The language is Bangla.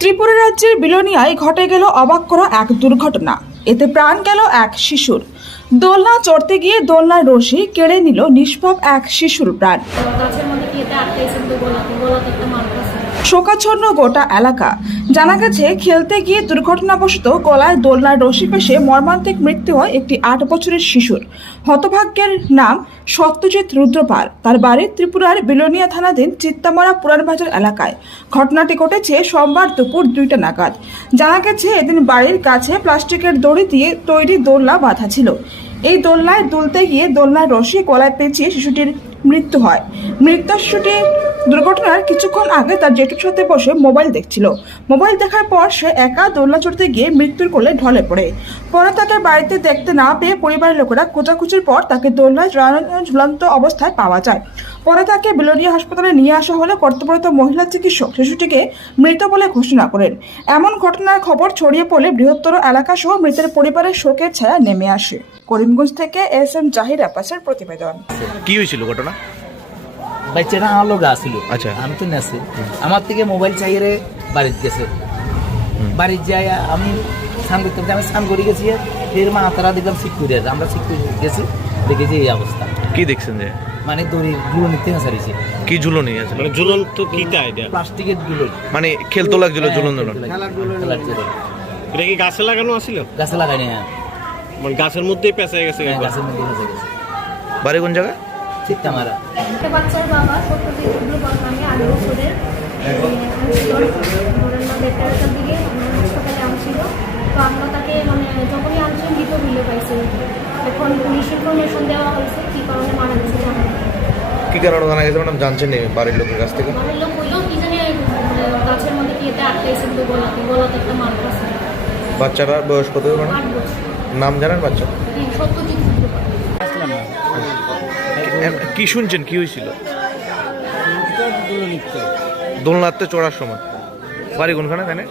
ত্রিপুরা রাজ্যের বিলোনিয়ায় ঘটে গেল অবাক করা এক দুর্ঘটনা। এতে প্রাণ গেল এক শিশুর। দোলনা চড়তে গিয়ে দোলনার রশি কেড়ে নিল নিষ্পাপ এক শিশুর প্রাণ। শোকাচ্ছন্ন গোটা এলাকা জানা গেছে, খেলতে গিয়ে দুর্ঘটনাবশত গলায় দোলনার রশি পেশে মর্মান্তিক মৃত্যু হয় একটি আট বছরের শিশুর। হতভাগ্যের নাম সত্যজিৎ রুদ্রপাল তার বাড়ি ত্রিপুরার বিলোনিয়া থানাধীন চিত্তামারা পুরানবাজার এলাকায়। ঘটনাটি ঘটেছে সোমবার দুপুর দুইটা নাগাদ। জানা গেছে, এদিন বাড়ির কাছে প্লাস্টিকের দড়ি দিয়ে তৈরি দোলনা বাঁধা ছিল। এই দোলনায় দুলতে গিয়ে দোলনার রশি গলায় পেঁচিয়ে শিশুটির মৃত্যু হয়। মৃত্যু শিশুটি দুর্ঘটনার কিছুক্ষণ আগে তার জেঠুর সাথে বসে মোবাইল দেখছিল। মোবাইল দেখার পর সে একা দোলনা চড়তে গিয়ে মৃত্যুর কোলে ঢলে পড়ে। পরে তাকে বাড়িতে দেখতে না পেয়ে পরিবারের লোকেরা খোঁজাখুঁজির পর তাকে দোলনায় ঝুলানো- ঝুলন্ত অবস্থায় পাওয়া যায়। পরে তাকে বিলোনিয়া হাসপাতালে নিয়ে আসা হলে কর্তব্যরত মহিলা চিকিৎসক শিশুটিকে মৃত বলে ঘোষণা করেন। এমন ঘটনার খবর ছড়িয়ে পড়লে বৃহত্তর এলাকা সহ মৃতের পরিবারের শোকের ছায়া নেমে আসে। করিমগঞ্জ থেকে এস এম জাহির আব্বাসের প্রতিবেদন। কি হয়েছিল ঘটনা? বাচ্চাটা আমার লোক আসছিল আচ্ছা। আমি তো নেছি। আমার থেকে মোবাইল চাইয়ে বাড়িতে গেছে। বাড়িতে যাই আমি স্নান করতে আমি স্নান করে গেছি। এর মা তারা দেখলাম ঠিক করে আছে। আমরা ঠিক করে গেছি। দেখেছি এই অবস্থা। কি দেখছেন যে? মানে দড়ি গুলো নিতে হাসারিছে কি ঝুলনি আছে? মানে ঝুলন্ত কিটা এটা? প্লাস্টিকেরগুলো মানে খেলতো লাগছিল ঝুলন ঝুলন। এটা কি গাছে লাগানো আছিল? গাছে লাগাই না মানে গাছের মধ্যেই পেঁচে গেছে হ্যাঁ, গাছের মধ্যে ফেসে গেছে। বাড়ি কোন জায়গা ঠিক মারা একটা বাচ্চার বাবা সত্যজিৎ রুদ্রপাল নামে আট বছরের ধরেন না বেটারটার দিকে আমার হাসপাতালে আনছিল তো আমরা তাকে মানে যখনই পাইছে। এখন পুলিশ ইনফরমেশন দেওয়া হয়েছে কী কারণে মারা গেছে জানা কি কারণে গেছে ম্যাডাম জানছেন বাড়ির লোকের কাছ থেকে? বাড়ির লোক বলল কি জানি গাছের মধ্যে কি এটা গোলাতে গোলাতে একটা বয়স কত নাম জানেন বাচ্চা? সত্যজিৎ কি শুনছেন? কি হয়েছিল? দোলনাতে চড়ার সময়। বাড়ি কোনখানে জানে